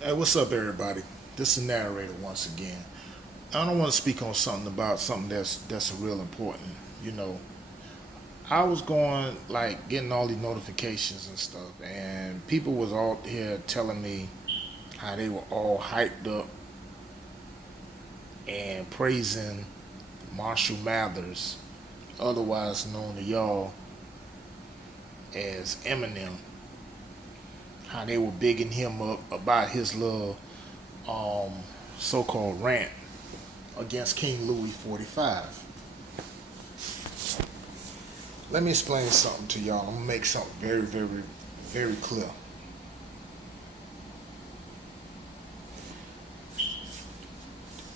Hey, what's up, everybody? This is the narrator once again. I don't want to speak on something that's real important. You know, I was going like getting all these notifications and stuff, and people was all here telling me how they were all hyped up and praising Marshall Mathers, otherwise known to y'all as Eminem. How they were bigging him up about his little um, so-called rant against King Louis 45. Let me explain something to y'all. I'm gonna make something very, very, very clear.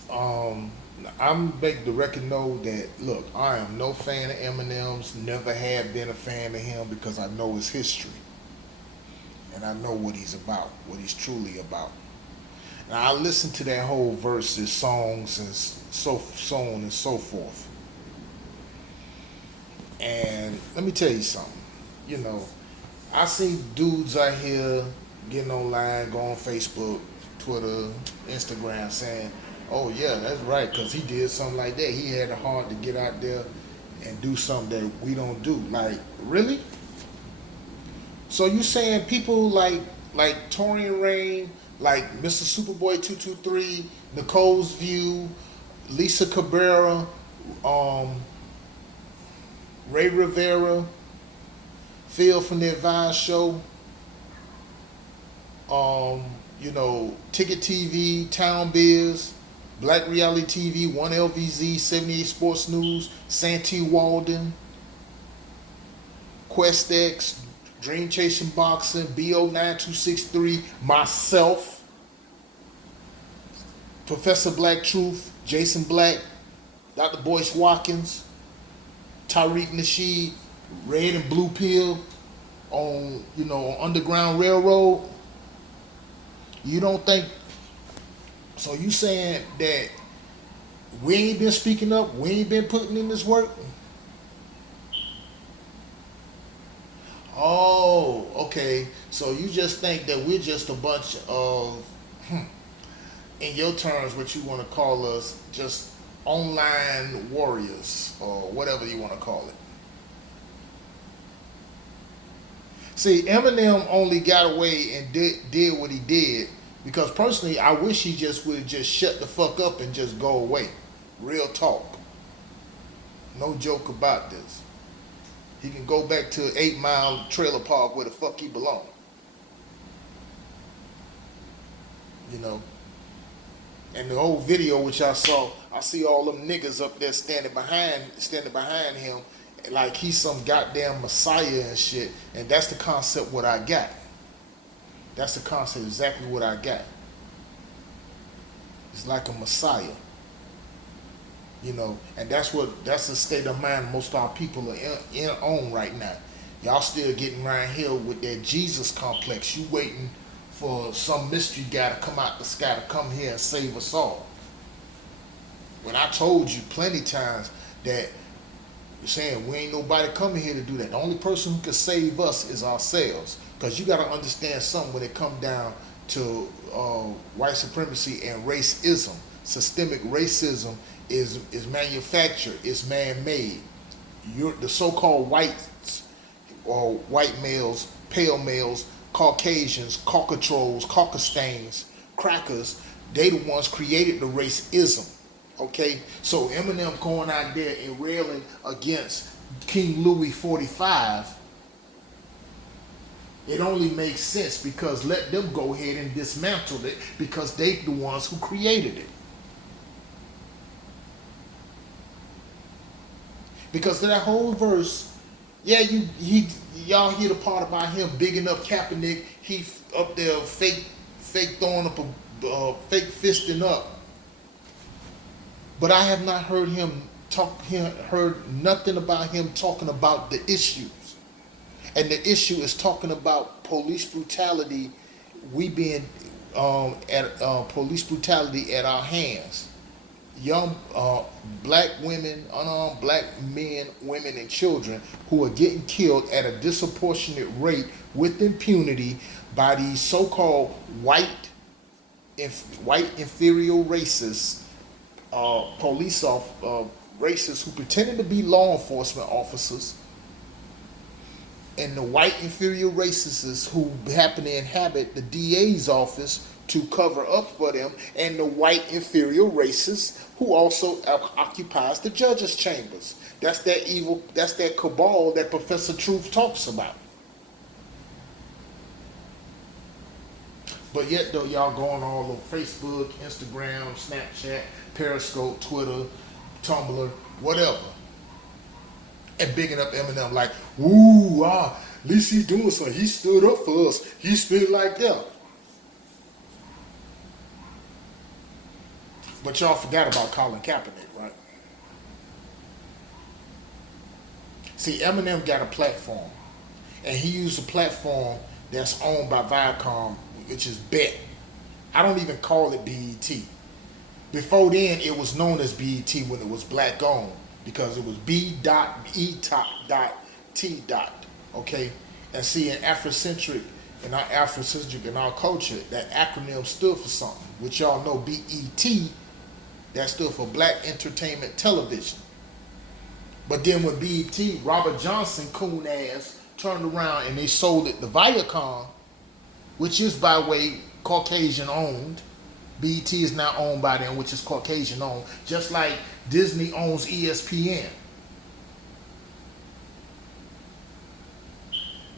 Um, I'm make the record know that look, I am no fan of Eminem's. Never have been a fan of him because I know his history and I know what he's about, what he's truly about. Now I listened to that whole verse, his songs, and so on and so forth. And let me tell you something. You know, I see dudes out here getting online, going on Facebook, Twitter, Instagram, saying, "Oh yeah, that's right," because he did something like that. He had the heart to get out there and do something that we don't do. Like, really? So you saying people like Torian Rain, like Mr. Superboy 223, Nicole's View, Lisa Cabrera, um, Ray Rivera, Phil from the Advice Show, um, Ticket TV, Town Biz, Black Reality TV, 1LVZ, 78 Sports News, Santee Walden, QuestX, Dream Chasing Boxing, BO9263, myself, Professor Black Truth, Jason Black, Dr. Boyce Watkins, Tariq Nasheed, Red and Blue Pill on Underground Railroad. You don't think so? You saying that we ain't been speaking up, we ain't been putting in this work? Oh, okay. So you just think that we're just a bunch of, in your terms, what you want to call us, just online warriors or whatever you want to call it. See, Eminem only got away and did what he did because personally, I wish he just would just shut the fuck up and just go away. Real talk. No joke about this. He can go back to 8 Mile trailer park where the fuck he belong. You know. And the old video which I saw, I see all them niggas up there standing behind him like he's some goddamn messiah and shit. And that's the concept what I got. That's the concept exactly what I got. It's like a messiah. And that's the state of mind most of our people are on right now. Y'all still getting around here with that Jesus complex. You waiting for some mystery guy to come out the sky to come here and save us all. When I told you plenty times that you're saying we ain't nobody coming here to do that. The only person who can save us is ourselves. Because you got to understand something when it come down to white supremacy and racism. Systemic racism is manufactured, it's man-made. The so-called whites or white males, pale males, Caucasians, caucatrolls, caucastains, crackers, they the ones created the racism. Okay? So Eminem going out there and railing against King Louis 45, it only makes sense because let them go ahead and dismantle it because they the ones who created it. Because that whole verse, yeah, y'all hear the part about him bigging up Kaepernick. He up there fake throwing up fake fisting up. But I have not heard heard nothing about him talking about the issues. And the issue is talking about police brutality. We being at police brutality at our hands. Young black women, unarmed black men, women, and children who are getting killed at a disproportionate rate with impunity by these so-called white white inferior racists, racists who pretended to be law enforcement officers, and the white inferior racists who happen to inhabit the DA's office to cover up for them, and the white inferior racists who also occupies the judge's chambers. That's that evil, that's that cabal that Professor Truth talks about. But yet though, y'all going all over Facebook, Instagram, Snapchat, Periscope, Twitter, Tumblr, whatever, and bigging up Eminem like, ooh, at least he's doing something. He stood up for us. He stood like that. But y'all forgot about Colin Kaepernick, right? See, Eminem got a platform, and he used a platform that's owned by Viacom, which is BET. I don't even call it BET. Before then, it was known as BET when it was black owned, because it was B.E.T. Okay? And see, in Afrocentric in our culture, that acronym stood for something, which y'all know BET, that stood for Black Entertainment Television. But then when BET, Robert Johnson, coon ass, turned around and they sold it to Viacom, which is, by the way, Caucasian owned. BET is now owned by them, which is Caucasian owned, just like Disney owns ESPN.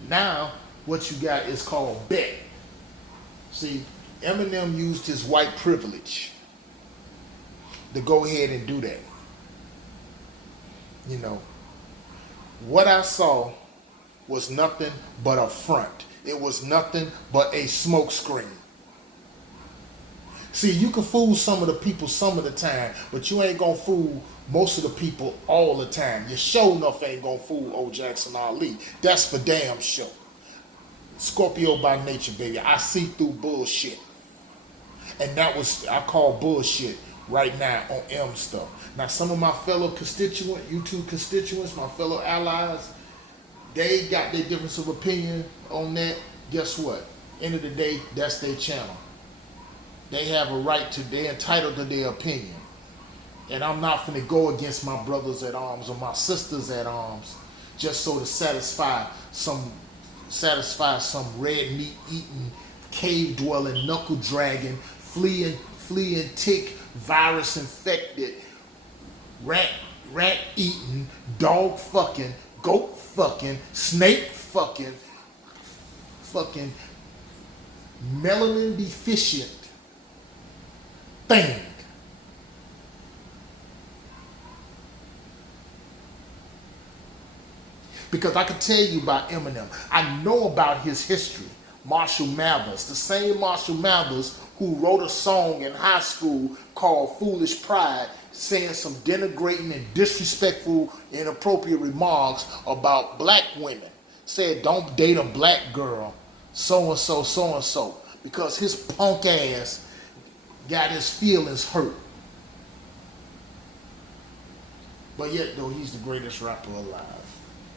Now, what you got is called BET. See, Eminem used his white privilege to go ahead and do that. You know, what I saw was nothing but a front. It was nothing but a smokescreen. See, you can fool some of the people some of the time, but you ain't gonna fool most of the people all the time. You sure enough ain't gonna fool old Jackson Ali. That's for damn sure. Scorpio by nature, baby. I see through bullshit. And that was, I call bullshit right now on M stuff. Now, some of my fellow YouTube constituents, my fellow allies, they got their difference of opinion on that. Guess what? End of the day, that's their channel. They have a right to, they're entitled to their opinion. And I'm not finna go against my brothers at arms or my sisters at arms just so to satisfy some red meat eating, cave dwelling, knuckle dragging, fleeing tick, virus infected, rat eating, dog fucking, goat fucking, snake fucking melanin deficient thing. Because I can tell you about Eminem. I know about his history. Marshall Mathers, the same Marshall Mathers who wrote a song in high school called Foolish Pride, saying some denigrating and disrespectful, inappropriate remarks about black women. Said, don't date a black girl, so-and-so, so-and-so, because his punk ass got his feelings hurt. But yet, though, he's the greatest rapper alive.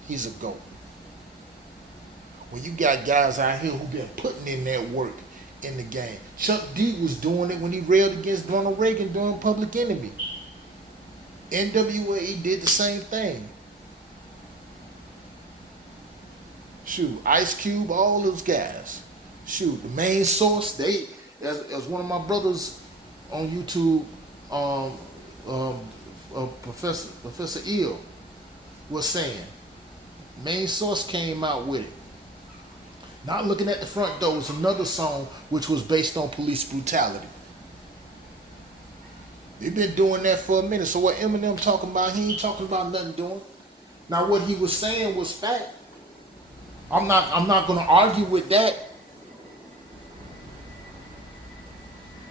He's a GOAT. When you got guys out here who've been putting in that work in the game. Chuck D was doing it when he railed against Ronald Reagan during Public Enemy. NWA did the same thing. Shoot, Ice Cube, all those guys. Shoot, the main source, they, as one of my brothers on YouTube, Professor Eel was saying, main source came out with it. Not Looking at the Front Door was another song which was based on police brutality. They've been doing that for a minute. So what Eminem talking about, he ain't talking about nothing doing. Now what he was saying was fact. I'm not gonna argue with that.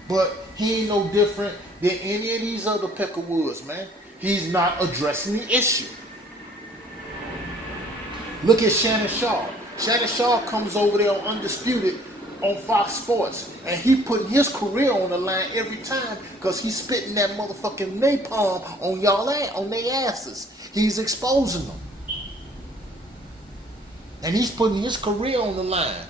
But he ain't no different than any of these other Peckerwoods, man. He's not addressing the issue. Look at Shannon Sharp. Shannon Sharp comes over there on Undisputed on Fox Sports, and he putting his career on the line every time because he's spitting that motherfucking napalm on y'all on their asses. He's exposing them. And he's putting his career on the line.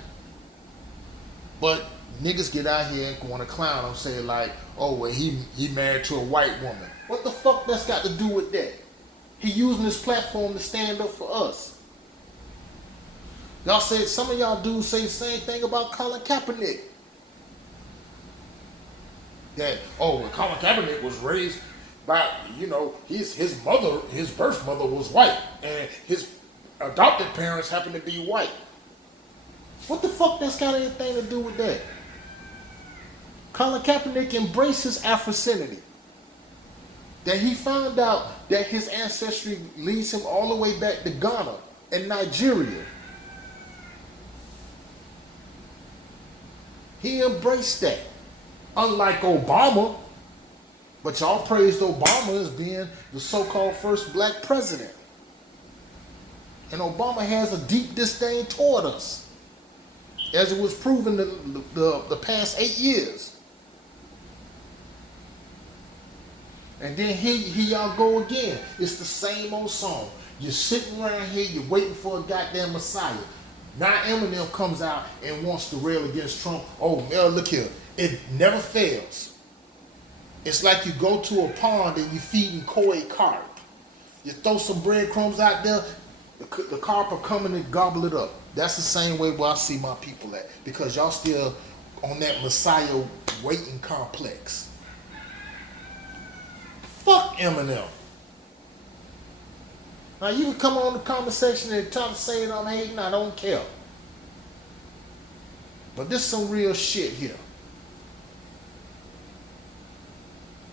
But niggas get out here and want to clown him, say like, oh, well, he married to a white woman. What the fuck that's got to do with that? He using his platform to stand up for us. Y'all said, some of y'all dudes say the same thing about Colin Kaepernick. That, oh, well, Colin Kaepernick was raised by, his mother, his birth mother was white, and his adopted parents happened to be white. What the fuck that's got anything to do with that? Colin Kaepernick embraced his Afrocentricity. That he found out that his ancestry leads him all the way back to Ghana and Nigeria. He embraced that. Unlike Obama, but y'all praised Obama as being the so-called first black president. And Obama has a deep disdain toward us, as it was proven the past 8 years. And then here y'all go again. It's the same old song. You're sitting around here, you're waiting for a goddamn Messiah. Now Eminem comes out and wants to rail against Trump. Oh, well, look here. It never fails. It's like you go to a pond and you're feeding koi carp. You throw some breadcrumbs out there, the carp are coming and gobble it up. That's the same way where I see my people at. Because y'all still on that Messiah waiting complex. Fuck Eminem. Now you can come on the comment section and try to say that I'm hating, I don't care. But this is some real shit here.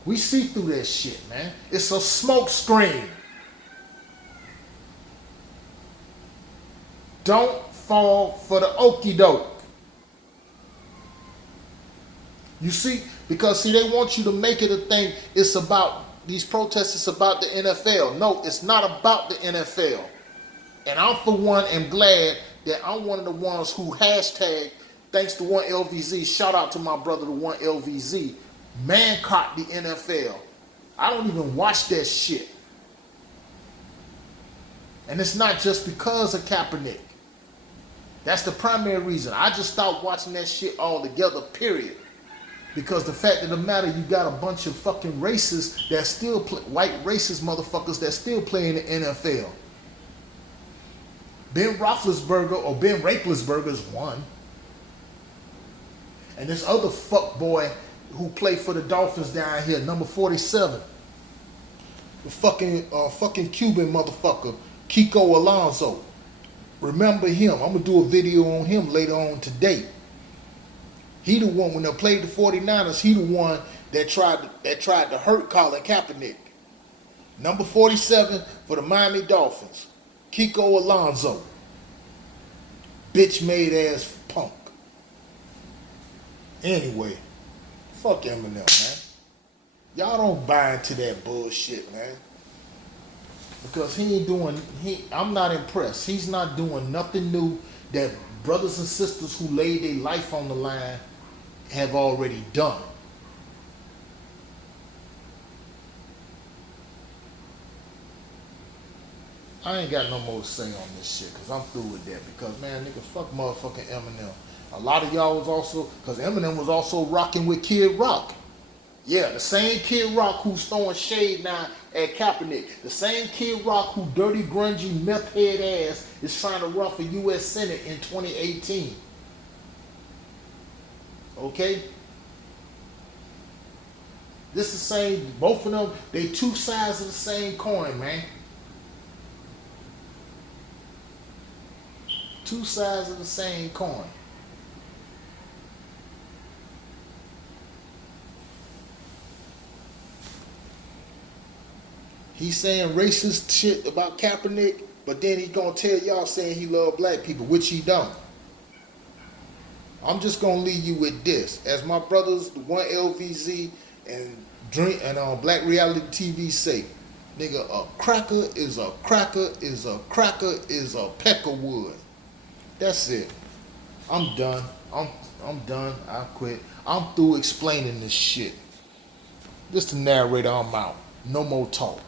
We see through that shit, man. It's a smokescreen. Don't fall for the okie doke. You see, because they want you to make it a thing. It's about these protests. It's about the NFL. No, it's not about the NFL. And I'm for one am glad that I'm one of the ones who hashtag thanks to 1LVZ. Shout out to my brother, the 1LVZ. Man caught the NFL. I don't even watch that shit. And it's not just because of Kaepernick. That's the primary reason. I just stopped watching that shit altogether, period. Because the fact of the matter, you got a bunch of fucking racists that still play, white racist motherfuckers that still play in the NFL. Ben Roethlisberger or Ben Raplesberger is one. And this other fuck boy who played for the Dolphins down here, number 47. The fucking Cuban motherfucker, Kiko Alonso. Remember him. I'm going to do a video on him later on today. He the one, when they played the 49ers, he the one that tried to hurt Colin Kaepernick. Number 47 for the Miami Dolphins, Kiko Alonso. Bitch made ass punk. Anyway, fuck Eminem, man. Y'all don't buy into that bullshit, man. Because I'm not impressed. He's not doing nothing new that brothers and sisters who laid their life on the line have already done. I ain't got no more to say on this shit because I'm through with that. Because, man, nigga, fuck motherfucking Eminem. A lot of y'all was also, because Eminem was also rocking with Kid Rock. Yeah, the same Kid Rock who's throwing shade now at Kaepernick. The same Kid Rock who dirty, grungy, meth head ass is trying to run for U.S. Senate in 2018. Okay? This is the same, both of them, they two sides of the same coin, man. Two sides of the same coin. He's saying racist shit about Kaepernick, but then he gonna tell y'all saying he love black people, which he don't. I'm just gonna leave you with this. As my brothers, the 1LVZ and Black Reality TV say, nigga, a cracker is a cracker is a cracker is a peck of wood. That's it. I'm done. I'm done. I quit. I'm through explaining this shit. Just the narrator, I'm out. No more talk.